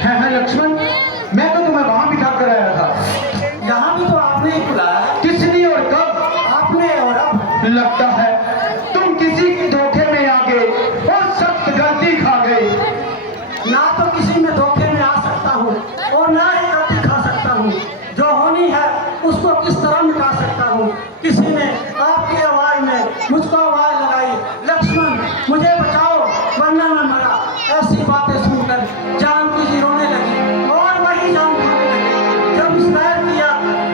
है लक्ष्मण, मैं तो तुम्हें वहां बिठा कर आया था। यहाँ भी तो आपने ही बुलाया। किसने और कब? आपने और अब। लगता है तुम किसी धोखे में आ गए और सख्त गलती खा गए। ना तो किसी में धोखे में आ सकता हूँ और ना ही गलती खा सकता हूँ। जो होनी है उसको किस तरह मिटा सकता हूँ। किसी ने आपकी आवाज में मुझको आवाज लगाई, लक्ष्मण मुझे बचाओ वरना मैं मरा। ऐसी बातें सुनकर जान की जी रोने लगी और वही जान खाने लगी। जब इस्रार किया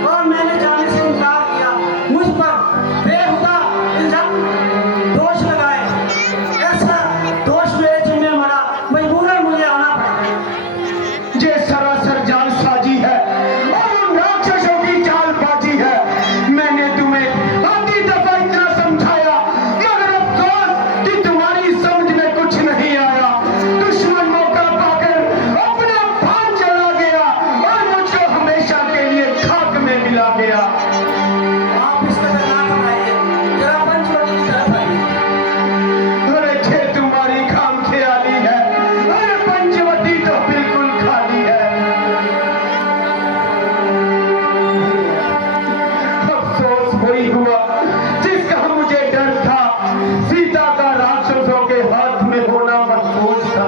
और मैंने जाने से इनकार किया, मुझ पर बेहुदा इल्जाम दोष लगाए। ऐसा दोष मेरे जिम्मे मरा, मजबूरन मुझे आना पड़ा। ये सरासर जालसाजी है और उन राक्षसों की चालबाजी है। मैंने तुम्हें आधी दफा इतना समझाया मगर अफसोस कि तुम्हारी समझ में कुछ नहीं आया। दुश्मन मौका पाकर अपना भान चला गया और मुझको हमेशा के लिए खाक में मिला गया। आप इस कदर ना घबराइए, जरा पंचवटी की तरफ आइए। अरे ये तुम्हारी खामख्याली है। अरे पंचवटी तो बिल्कुल खाली है। अफसोस वही हुआ जिसका मुझे डर था। सीता का राक्षसों के हाथ में होना महफूज था।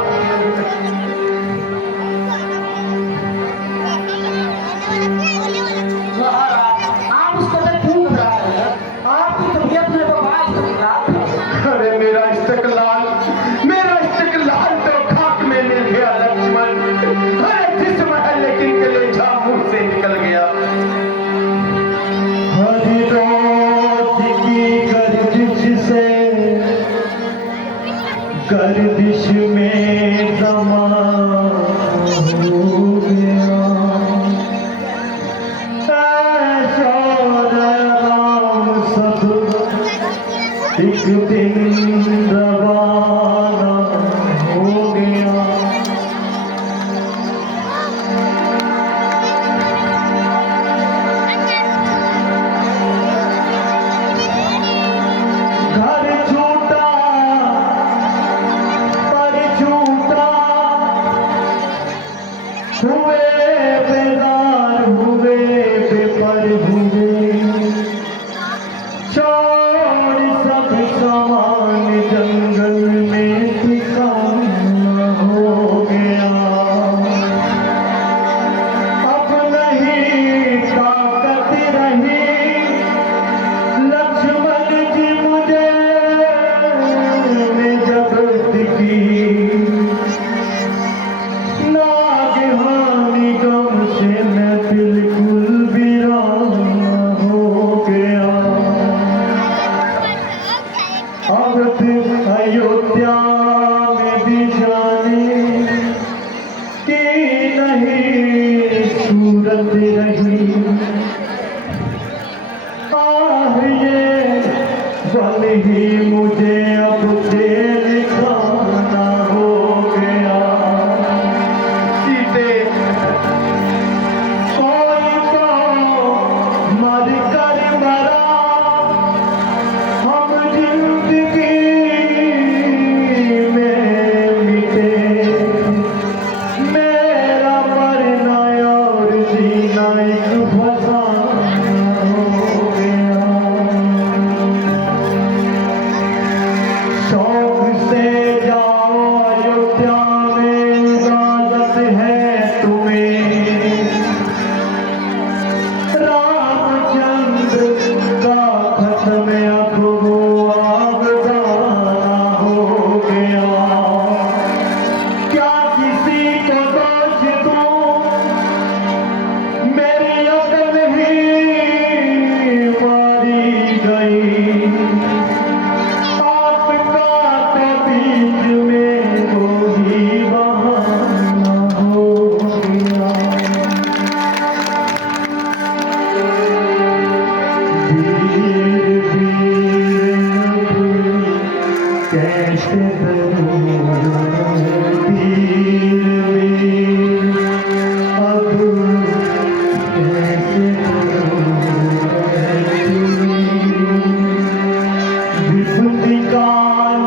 महाराज, आप उस कदर क्यों घबरा रहे हैं? आपकी तबीयत में तो बड़ा इस्तकलाल था। अरे मेरा इस्तकलाल तो खाक में मिल गया लक्ष्मण। अरे जिस्म है लेकिन कलेजा मुंह से निकल गया। हरी रोज की गर्दिश से गर्दिश में जमा हो गया। ऐशो आराम सब एक दिन रवाना हो गया। घर छूटा पर छूटा, हुए बेजार हुए बेपर हुए। छोड़ सब सामान जंगल में ठिकाना हो गया। अब नहीं ताकत रही लक्ष्मण जी मुझे ने जबरत की। नागहानी गम से मैं बिल्कुल वीराना हो गया। अवध अयोध्या में भी जाने की नहीं सूरत रही। आह ये बल ही मुझे अब जेल खाना हो गया। सीते कोई तो मर कर मरा, हम जिंदगी में मिटे। मेरा मरना और जीना एक फसाना हो गया। शौक से जाओ अयोध्या में, इजाजत है तुम्हें। रामचंद्र का खत्म अब वो आबदाना हो गया। क्या किसी को दोष दूं, मेरी अकल ही मारी गई। आपका तो बीच में वो ही बहाना हो गया। वीर वीर कैसे करूं, वीर वीर अब कैसे करूं। विभूति काल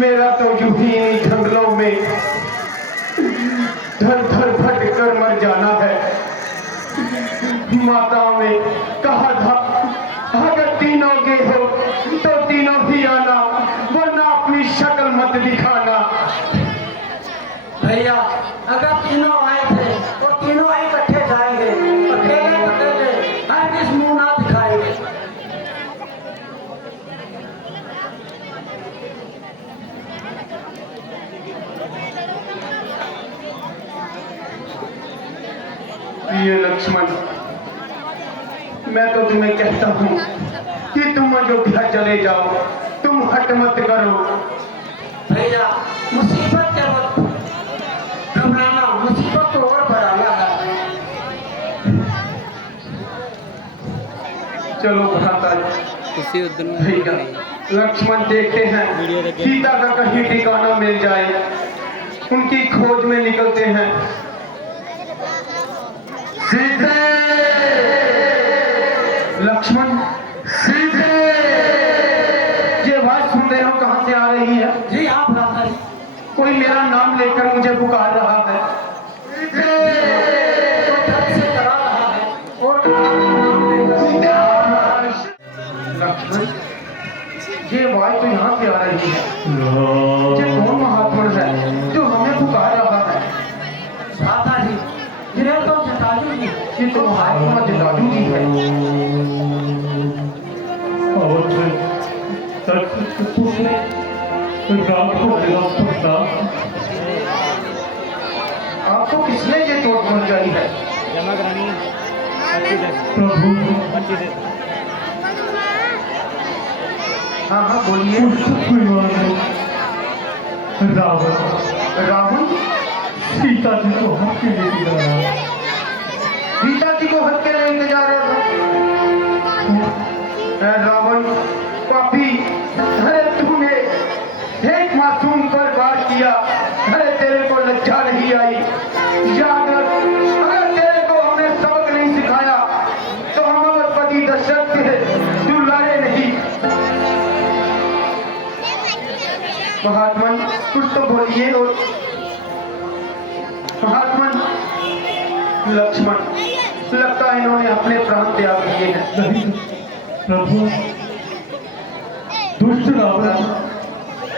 मेरा तो यूं ही इन जंगलों में धर धर भटक कर मर जाना है। माताओं ने कहा था अगर तीनों के हो तो तीनों ही आना, वरना अपनी शक्ल मत दिखाना। भैया अगर तीनों आए थे और तीनों ही इकट्ठे जाएंगे, अकेले अकेले हर किस मुंह ना दिखाएंगे। ये लक्ष्मण, मैं तो तुम्हें कहता हूँ कि तुम अयोध्या चले जाओ, तुम हट मत करो। भैया मुसीबत के वक्त घबराना मुसीबत को और बढ़ाना है। चलो भ्राता उसी उद्यान में भैया, लक्ष्मण देखते हैं सीता का कहीं ठिकाना मिल जाए, उनकी खोज में निकलते हैं। सीते, लक्ष्मण, सीते, ये आवाज सुन रहे हो कहां से आ रही है? जी हाँ भ्राता जी, कोई मेरा नाम लेकर मुझे पुकार रहा है। तो डर से डरा रहा है और नाम लेकर लक्ष्मण, ये आवाज तो यहाँ से आ रही है। ये कौन महात्मा है जो हमें पुकार रहा है? भ्राता जी, जिन्हें तो जटायु जी, ये तो महात्मा जटायु जी है। और सच तुमने राम को मिला पड़ता। आपको किसने ये चोट पहुंचाई है? जमा करानी है प्रभु हाँ हाँ बोलिए। रावण रावण सीता जी को हक के लेके जा रहा है। सीता जी को हत्या लेके जा रहा था। रावण पापी, अरे तूने एक मासूम पर वार किया, अरे तेरे को लज्जा नहीं आई? याद रख, अगर तेरे को हमने सबक नहीं सिखाया तो हम अगर पति दशरथ के दुलारे नहीं। महात्मन कुछ तो बोलिए। और महात्मन, लक्ष्मण, लगता है इन्होंने अपने प्राण त्याग दिए हैं। नहीं प्रभु, दुष्ट रावण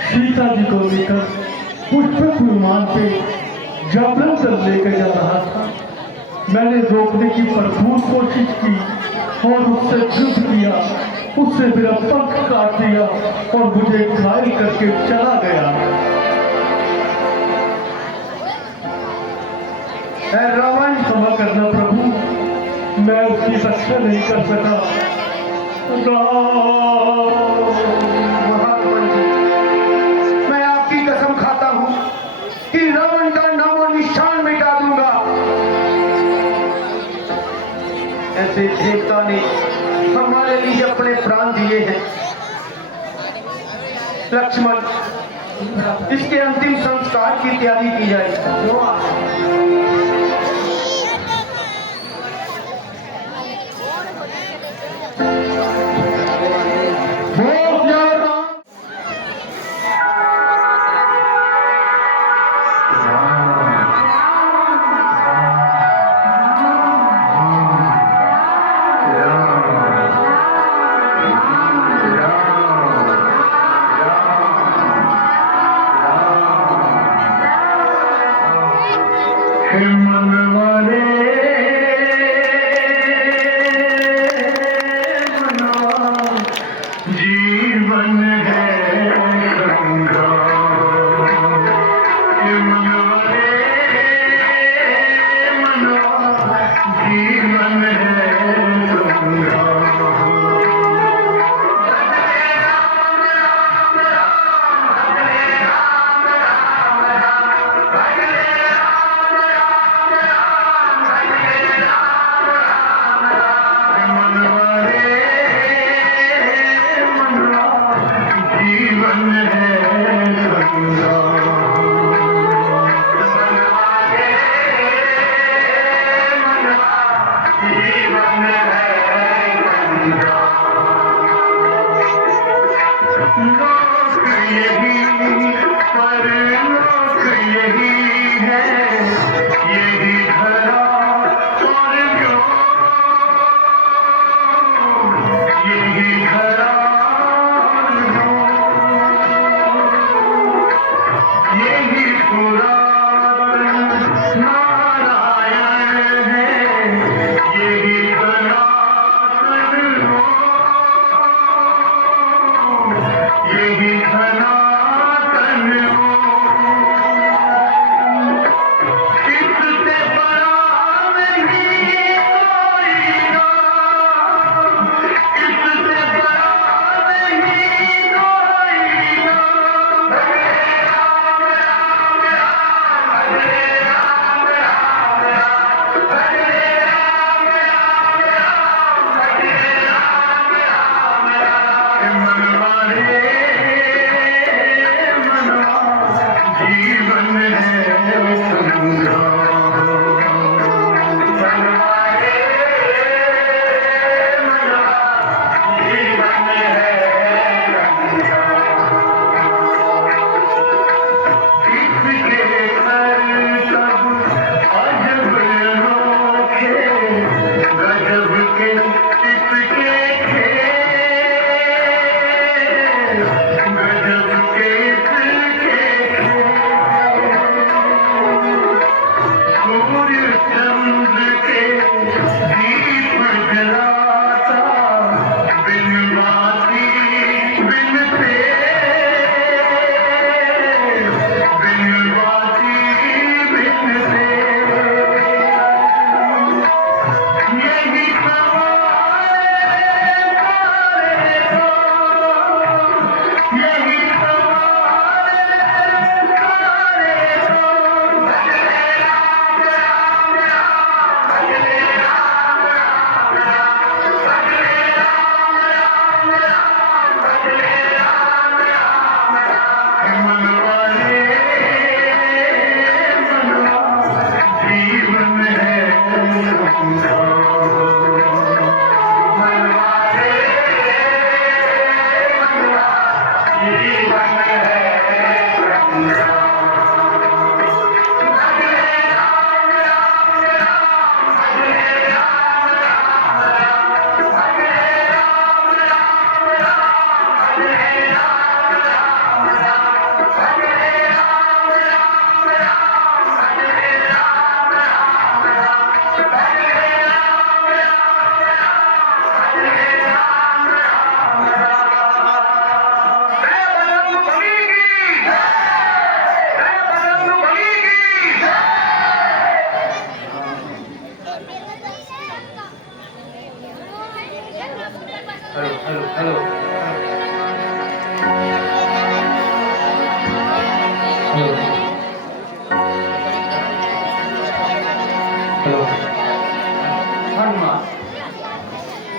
सीता जी को लेकर पुष्पक विमान पे जबरन कर लेकर जा रहा था। मैंने रोकने की भरपूर कोशिश की और उससे युद्ध किया, उससे मेरा पंख काट दिया और मुझे घायल करके चला गया। रावण, क्षमा करना प्रभु, मैं उसकी रक्षा नहीं कर सका। महात्मन जी, मैं आपकी कसम खाता हूं कि रावण का नामो निशान मिटा दूंगा। ऐसे देवता ने हमारे लिए अपने प्राण दिए हैं। लक्ष्मण, इसके अंतिम संस्कार की तैयारी की जाए।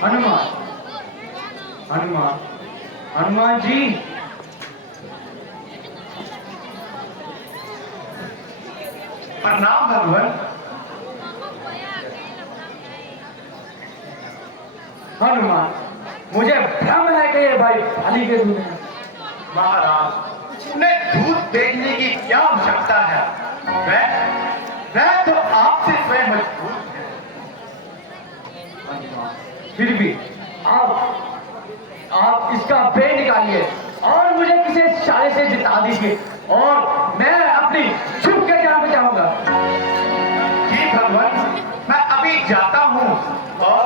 हनुमान, हनुमान, हनुमान जी, प्रणाम भगवान। हनुमान, मुझे भ्रम है कि ये भाई भाली के दूध हैं। महाराज, उन्हें दूध देखने की क्या आवश्यकता है? मैं तो आपसे स्वयं मजबूर है। हनुमान, फिर भी आप इसका पेड़ निकालिए और मुझे किसी इशारे से जिता दीजिए और मैं अपनी छुप के जान बचाऊंगा। जी भगवान, मैं अभी जाता हूँ और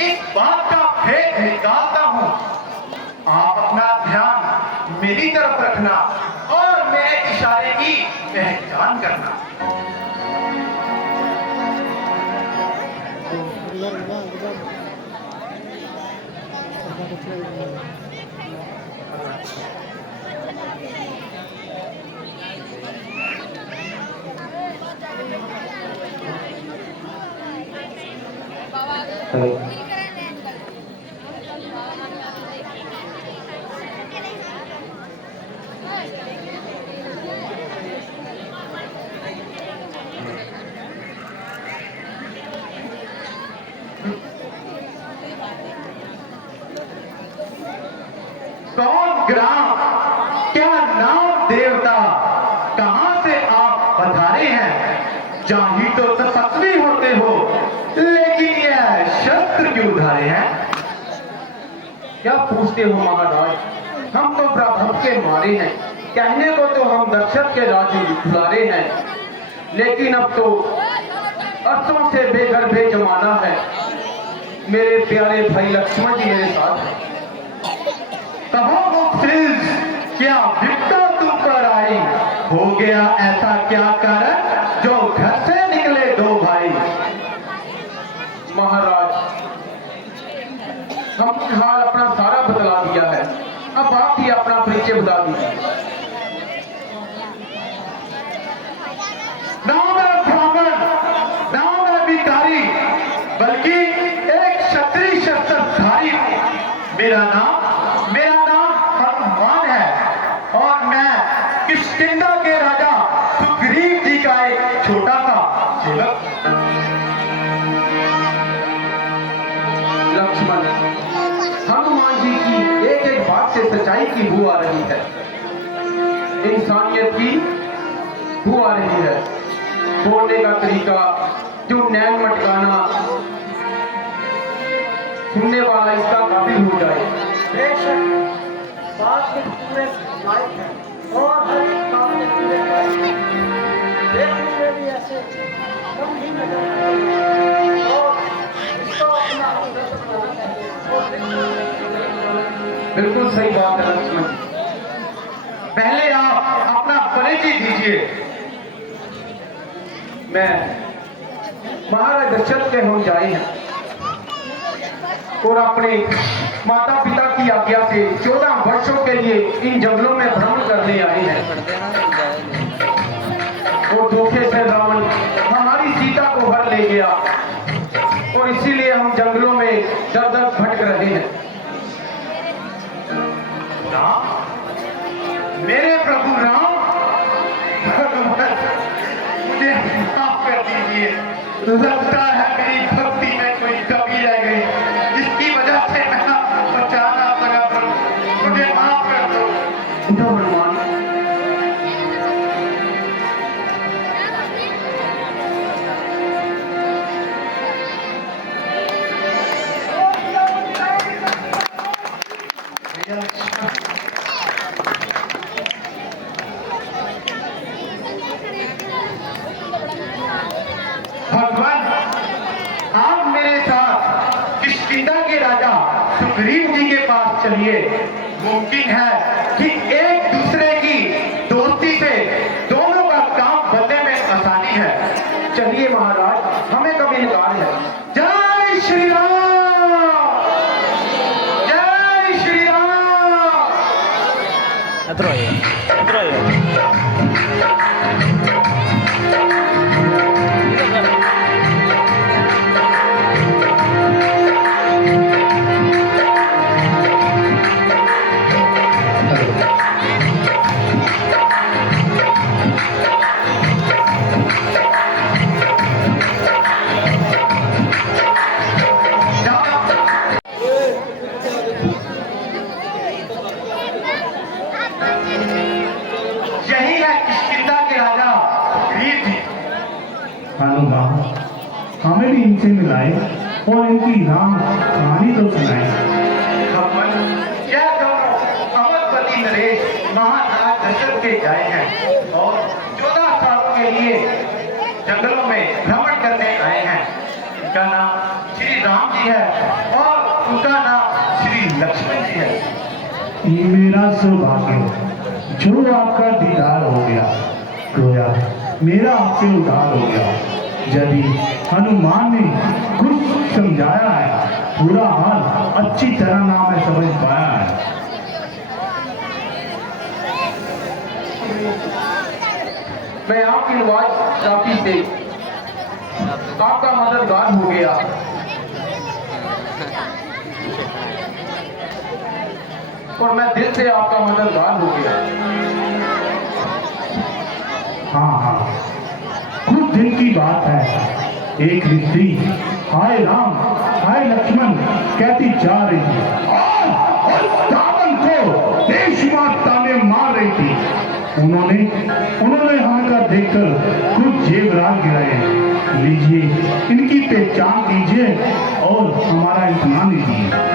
इस बात का भेद निकालता हूँ। आप अपना ध्यान मेरी तरफ रखना और मेरे इशारे की पहचान करना। कौन ग्राम, क्या नाम देवता, कहां से आप पधारे हैं? जाही तो तपस्वी होते हो, लेकिन यह शस्त्र क्यों धारे हैं? क्या पूछते हो महाराज, हम तो प्रभु के मारे हैं। कहने को तो हम दक्षिण के राज्य दुलारे हैं, लेकिन अब तो अरसों से बेघर बेजमाना है। मेरे प्यारे भाई लक्ष्मण जी मेरे साथ हैं। कहो मुफलिस, क्या विपदा तुम पर आई? हो गया ऐसा क्या कारण जो घर से निकले दो भाई? महाराज, हमने हाल अपना सारा बदला दिया है, अब आप ही अपना परिचय बता दीजिए। नाम है ब्राह्मण, नाम है भिखारी, बल्कि एक क्षत्रिय शस्त्रधारी। मेरा नाम हनुमान है और मैं किष्किंधा के राजा सुग्रीव जी का एक छोटा सा सेवक। लक्ष्मण, हनुमान जी की एक एक बात से सच्चाई की बू आ रही है, इंसानियत की बू आ रही है। बोलने का तरीका, जो नैन मटकाना, सुनने वाला इसका काबिल हो जाए। बेशक बात के पूरे लायक है और हर एक बात के पूरे लायक है। देखने में भी ऐसे गंभीर नजर आते हैं और इसको अपना आदर्श बनाना चाहिए और बिल्कुल सही बात है लक्ष्मण जी। पहले आप अपना परिचय दीजिए। मैं महाराज दशरथ के हम जाए हैं और अपने माता पिता की आज्ञा से 14 वर्षों के लिए इन जंगलों में भ्रमण करने आए हैं और धोखे से रावण हमारी सीता को हर ले गया और इसीलिए हम जंगलों में दर दर भटक रहे हैं। राम, मेरे प्रभु राम, मुझे माफ कर दीजिए। लगता है मेरी भक्ति में कोई कमी रह गई, जिसकी वजह से मैं बचा ना सका, पर मुझे माफ कर दो। उठो हनुमान, भगवान, आप मेरे साथ किष्किंधा के राजा सुग्रीव जी के पास चलिए। मुमकिन है कि एक दूसरे की दोस्ती से दोनों का काम बनने में आसानी है। चलिए महाराज, हमें कभी इनकार है। जय श्री राम, जय श्री राम। वीर जी। हनुमान हमें भी इनसे मिलाए और इनकी राम कहानी तो सुनाए। भगवान, यह दोनों अवधपति नरेश महाराज दशरथ के जाए हैं और 14 सालों के लिए जंगलों में भ्रमण करने आए हैं। इनका नाम श्री राम जी है और उनका नाम श्री लक्ष्मण जी है। ये मेरा सौभाग्य जो आपका दीदार हो गया, गोया मेरा आपसे उद्धार हो गया। यदि हनुमान ने कुछ समझाया है, पूरा हाल अच्छी तरह ना मैं समझ पाया है। मैं आपकी नवाज काफी से आपका मददगार हो गया। और मैं दिल से आपका मददगार हो गया। हाँ हाँ, कुछ दिन की बात है, एक स्त्री हाय राम हाय लक्ष्मण कहती जा रही थी और उस रावण को बेशुमार ताने मार रही थी। उन्होंने हमें का देखकर कुछ जेवरात गिराए। लीजिए, इनकी पहचान कीजिए और हमारा इम्तिहान लीजिए।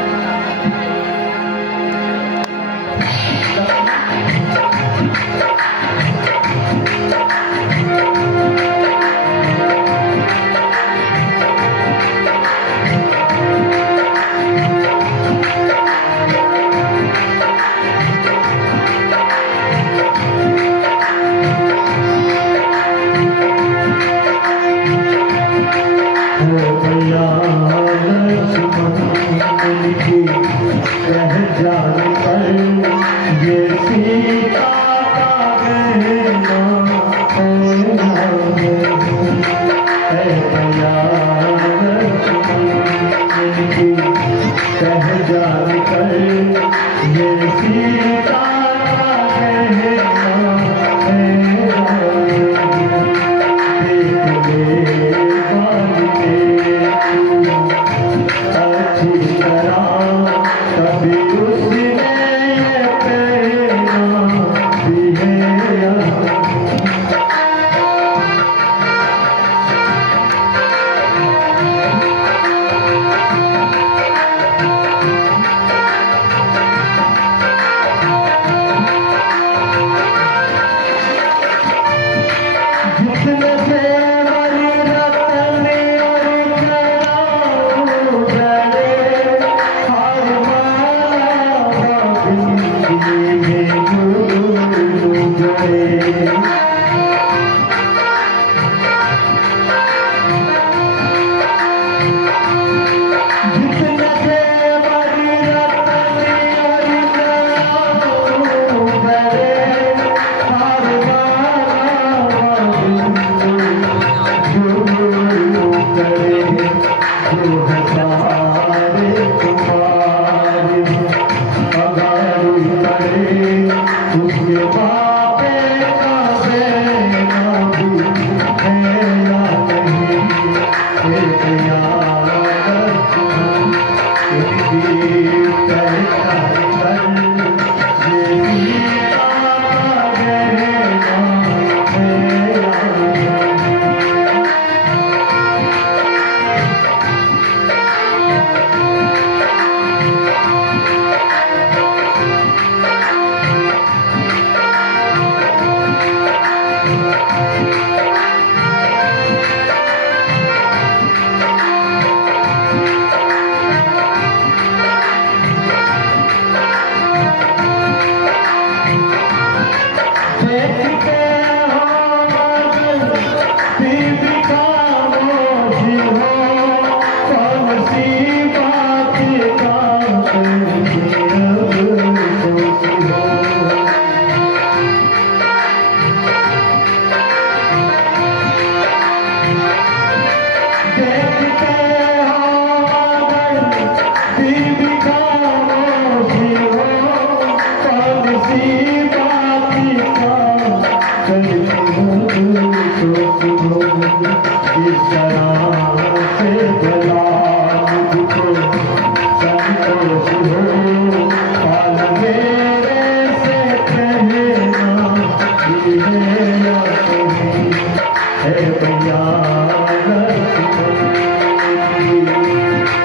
है भैया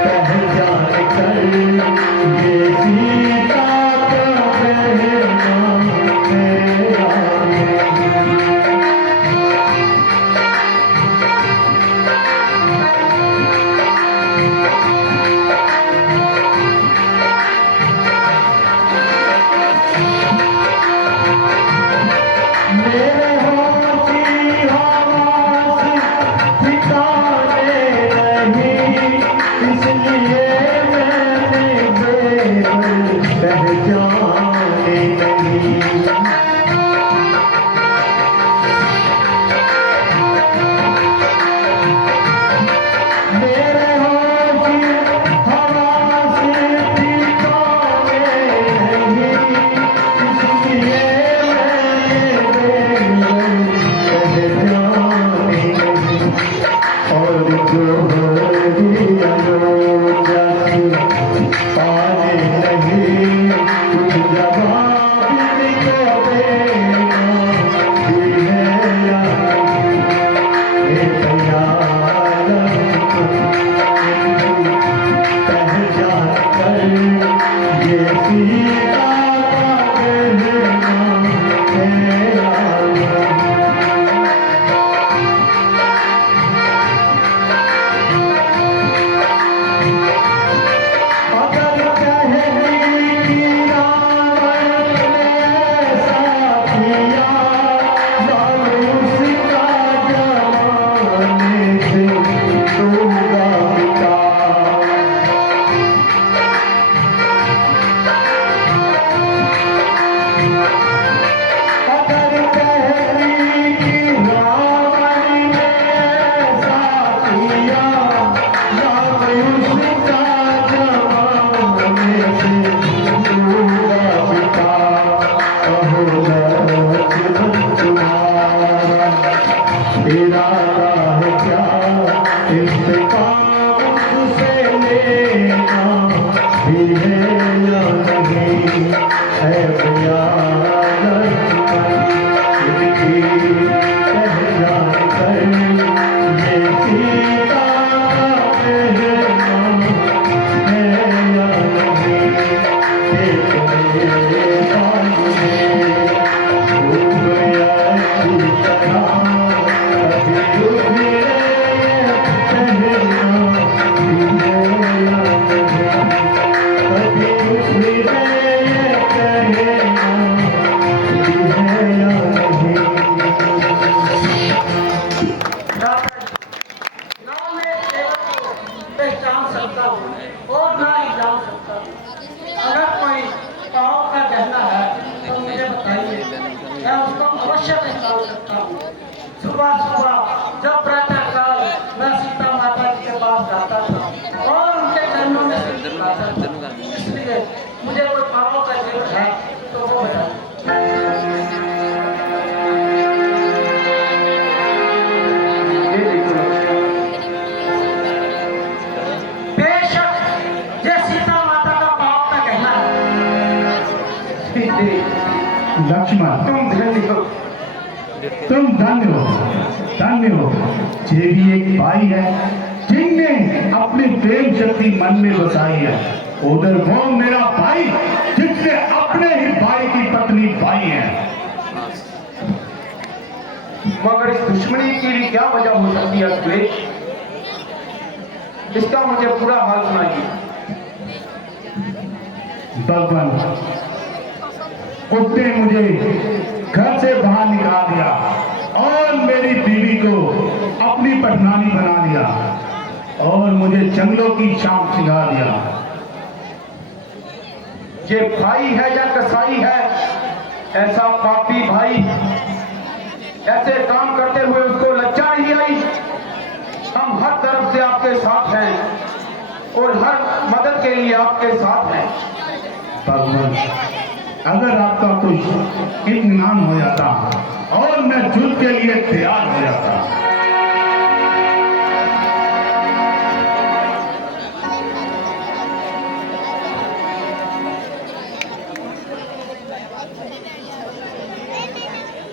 पहचान कर ये सीता का पहनाम तेरा मेरे होती आवाज़ ठिकाने नहीं, इसलिए मैंने पहचाने नहीं। मेरे होती आवाज़ ठिकाने नहीं, इसलिए और जो पाने नहीं कुछ जवाब को देना पहचान कर ये सीता का कहना अगर कहने की रावण ने ऐसा किया नाम उसका जमाने से होगा मिटा। अगर कहने की रावण ने ऐसा किया नाम उसका जमाने से होगा मिटा। कहो लक्ष्मण तुम्हारा इरादा है क्या इंतकाम से लेना भी है या नहीं है भैया लक्ष्मण इनकी पहचान कर ये सीता का पहनाम है या नहीं। एक मेरे सामने हो गया अच्छी तरह कभी उसने पहनाम भी है या नहीं। कभी उसने पहनाम भी है या नहीं। ना मैं सेवक को पहचान सकता हूँ और ना ही जान सकता हूँ। अगर कोई पाँव का गहना है तो मुझे बताइए, मैं उसको अवश्य पहचान सकता हूँ। सुबह सुबह जब प्रातः काल मैं सीता माता जी के पास जाता था और उनके चरणों में सिर झुकाता था, इसलिए मुझे कोई पाँव का जेवर है तो वो बताइए। ये देखो बेशक ये सीता माता का पाँव का गहना है। सीते, लक्ष्मण तुम धन्य हो। तुम धन्य हो ये भी एक भाई है जिनने अपनी प्रेम शक्ति मन में बसाई है। उधर वो मेरा भाई जिसने अपने ही भाई की पत्नी पाई है। मगर इस दुश्मनी की भी क्या वजह हो सकती है सुरेश? इसका मुझे पूरा हाल सुनाइए। भगवान उसने मुझे घर से बाहर निकाल दिया और मेरी बीवी को अपनी पटनानी बना दिया और मुझे जंगलों की शाम सिखा दिया। ये भाई है या कसाई है? ऐसा पापी भाई ऐसे काम करते हुए उसको लज्जा नहीं आई? हम हर तरफ से आपके साथ हैं और हर मदद के लिए आपके साथ हैं। भगवान अगर आपका कुछ इत्मीनान हो जाता और मैं युद्ध के लिए तैयार हो जाता।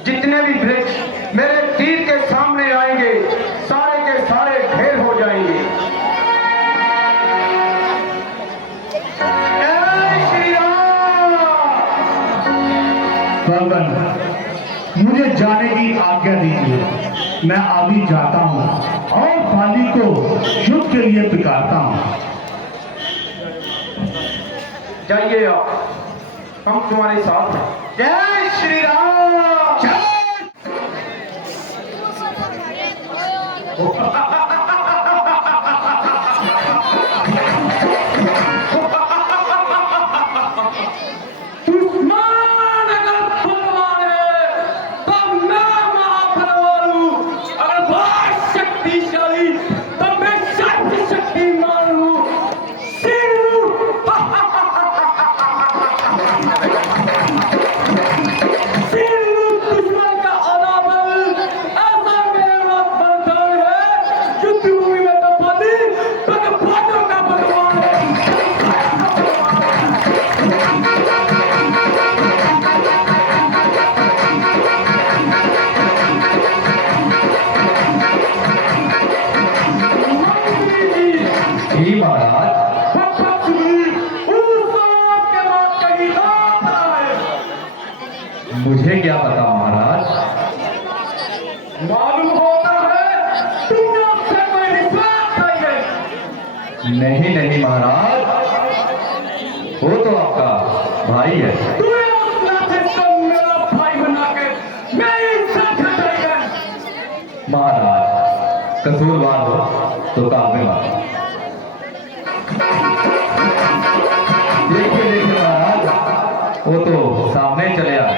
जितने भी वृक्ष मेरे तीर के सामने आएंगे जाने की आज्ञा दीजिए। मैं अभी जाता हूँ और पानी को युद्ध के लिए पुकारता हूँ। जाइए आप, हम तुम्हारे साथ हैं। जय श्री राम। जय दुश्मन अगर बलवान है तब मैं महाबलवान हूँ, अगर बहुत शक्तिशाली तब मैं शक्ति शक्तिमान हूँ। सिर दुश्मन का अनाबल, ऐसा मेरे पास बलदान है। युद्ध भूमि में तो बलि भगवानों का भगवान है। जी महाराज। मुझे क्या पता महाराज। मालूम होता है तुमने उससे कोई रिश्वत खाई है। नहीं नहीं महाराज, वो तो आपका भाई है। तूने उस लाठे को मेरा भाई बना के मेरी इज्जत हटाई है। महाराज कसूरवार हो तो काम में मारो। देखिए देखिए महाराज, वो तो सामने चले आए।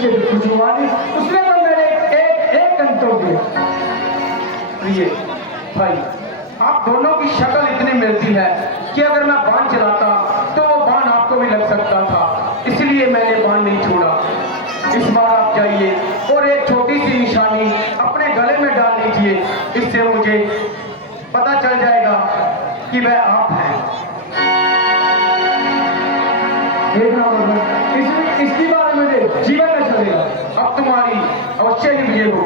से भी खुश हुआ नहीं, उसने तो मेरे एक घंटों दिया। प्रिय भाई, आप दोनों की शक्ल इतनी मिलती है कि अगर मैं बाण चलाता तो वो बाण आपको भी लग सकता था, इसलिए मैंने बाण नहीं छोड़ा। इस बार आप जाइए और एक छोटी सी निशानी अपने गले में डाल लीजिए, इससे मुझे पता चल जाएगा कि वह आप हैं। इसकी बात मुझे जीवन में चलेगा, अब तुम्हारी अवश्य ही विजय हो।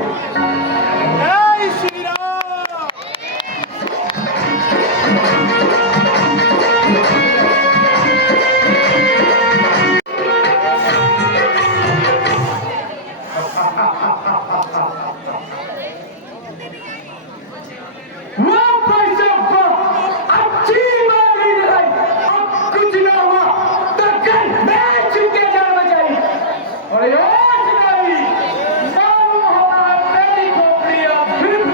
और ये शिकारी, मालूम होता है मेरी खोपड़ियां फिर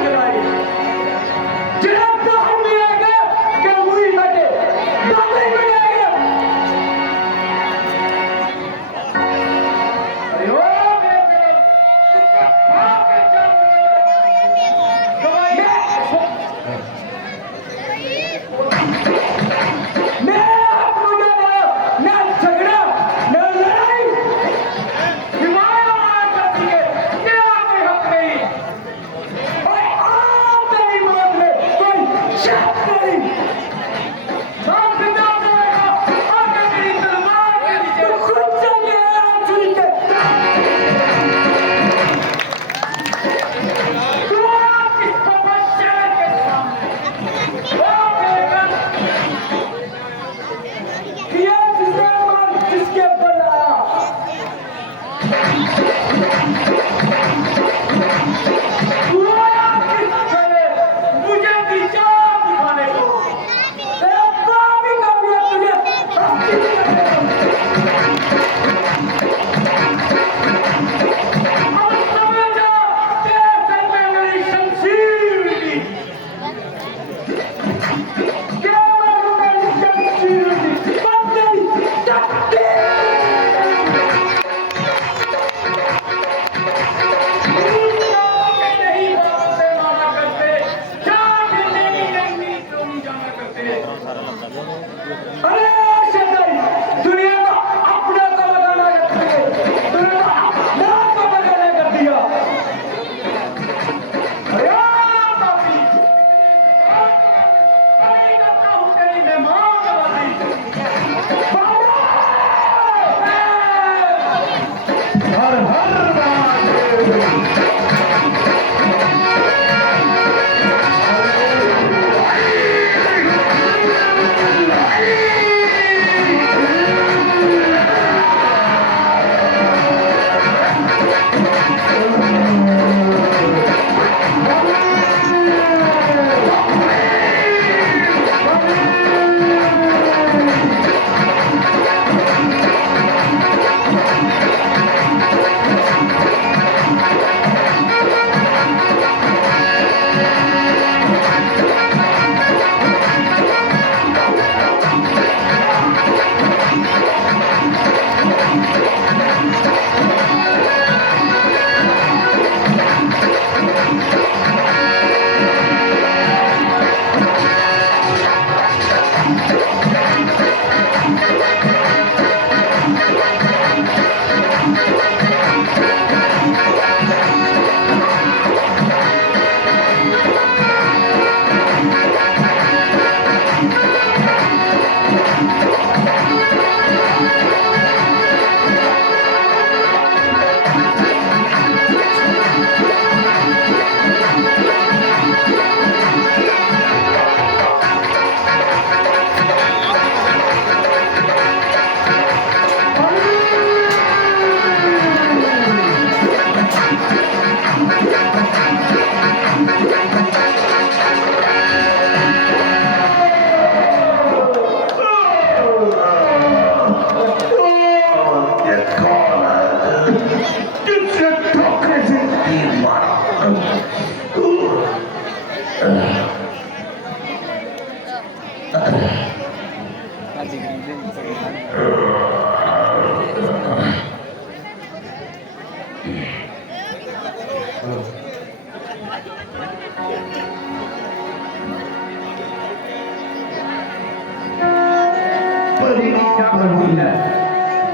हासिल हुई है,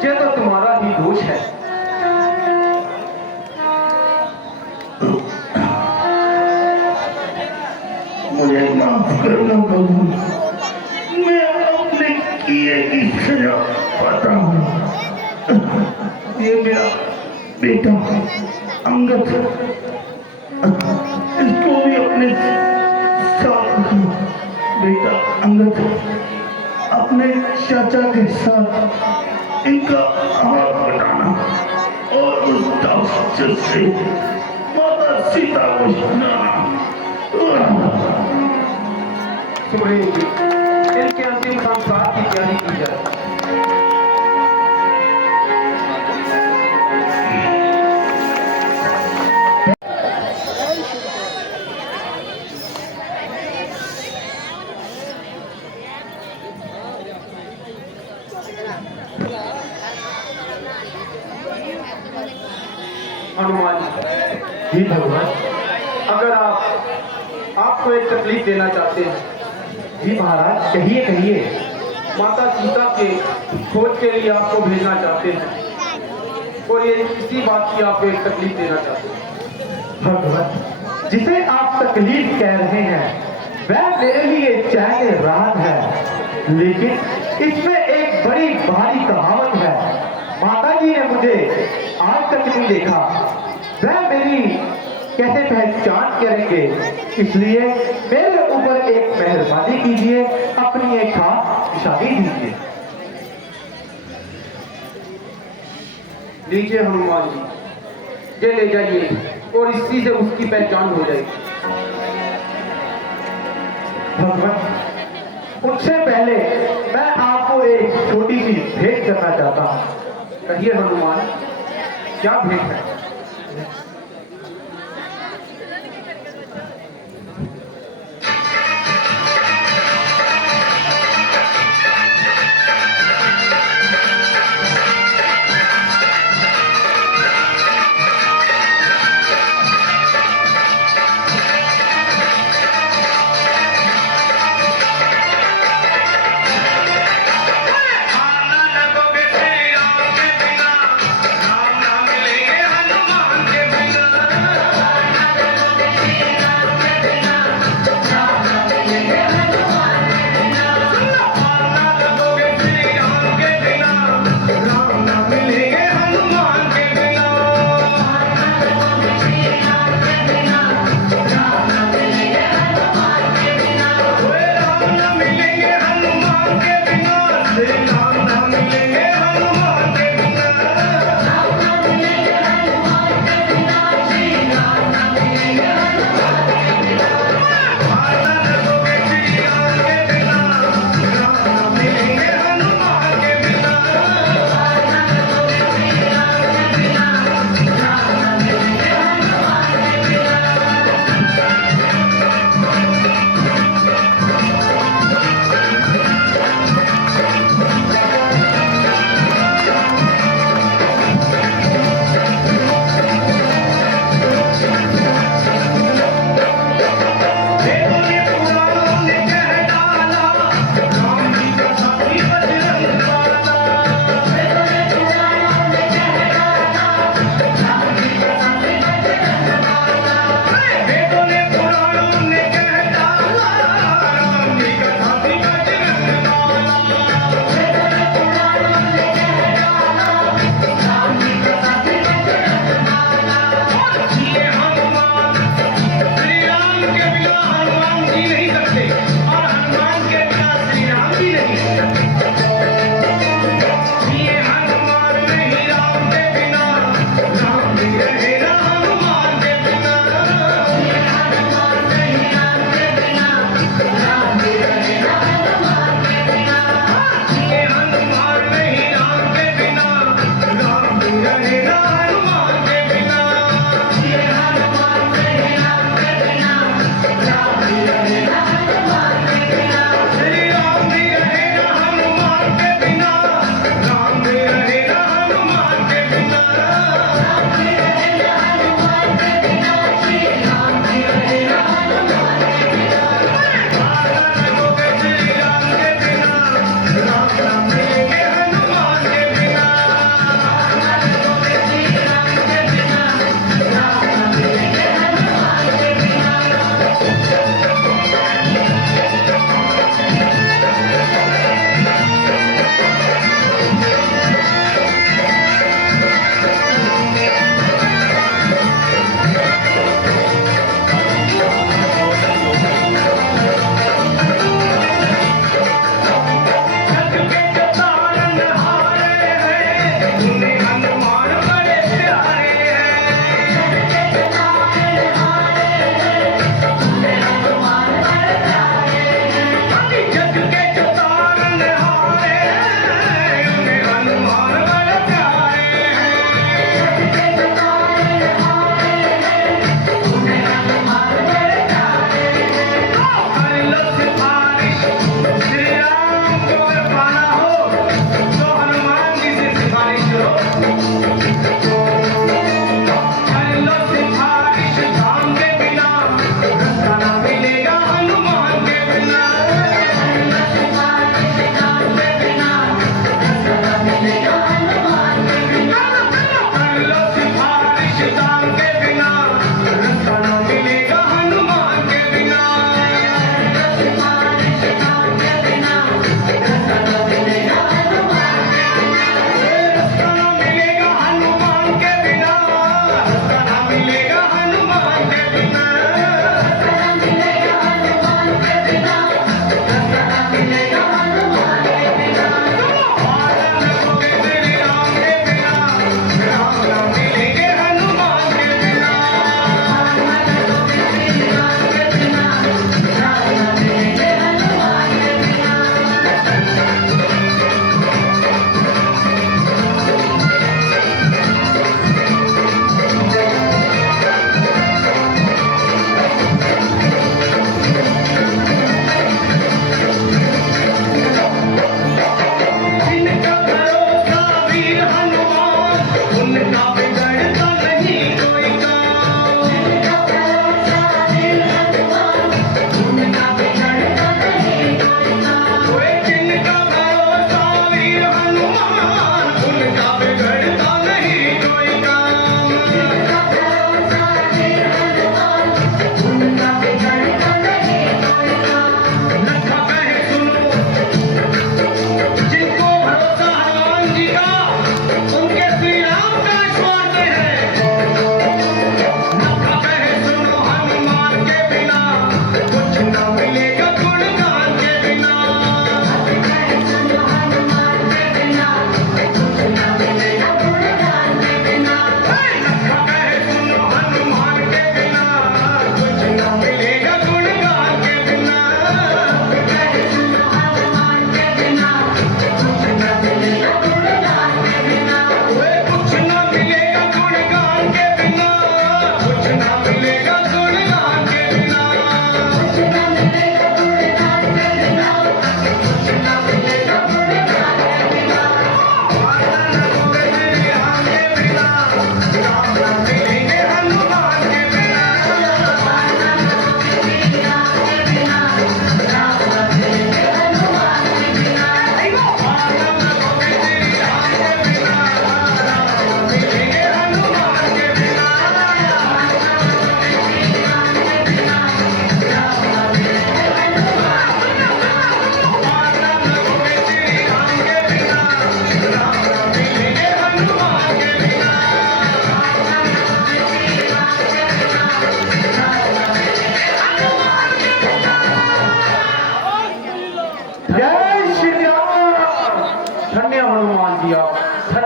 ये तो तुम्हारा ही दोष है। मुझे माफ करना प्रभु, मैं अपने किए की सजा पाता हूँ। ये मेरा बेटा अंगद, इसको भी अपने साथ रखना। बेटा अंगद, अपने चाचा के साथ इनका हाथ बटाना और उस दास्तर से माता सीता को छुड़ाना। सुब्रह जी, इनके अंतिम संस्कार की तैयारी की जाए। हनुमान जी, भगवान, अगर आपको एक तकलीफ देना चाहते हैं। जी महाराज, कहिए कहिए। माता सीता के खोज के लिए आपको भेजना चाहते हैं और ये इसी बात की आपको एक तकलीफ देना चाहते हैं। भगवान, जिसे आप तकलीफ कह रहे हैं वह मेरे लिए चैन रात है, लेकिन इसमें एक बड़ी भारी कहावत है। माता जी ने मुझे आज तक नहीं देखा, वह मेरी कैसे पहचान करेंगे? इसलिए मेरे ऊपर एक मेहरबानी कीजिए, अपनी एक खास निशानी दीजिए। लीजिए हनुमान जी, ये ले जाइए और इसी से उसकी पहचान हो जाएगी। भगवान, उससे पहले मैं आपको एक छोटी सी भेंट करना चाहता हूँ। कहिए हनुमान, क्या भेंट है? राम नाम लेंगे हनुमान के बिना।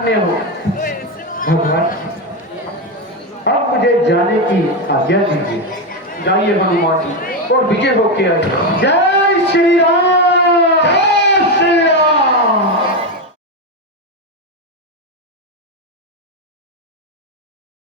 धन्य हो। भगवान, अब मुझे जाने की आज्ञा दीजिए। जाइए हनुमान जी और विजय होके आइए। जय श्री राम।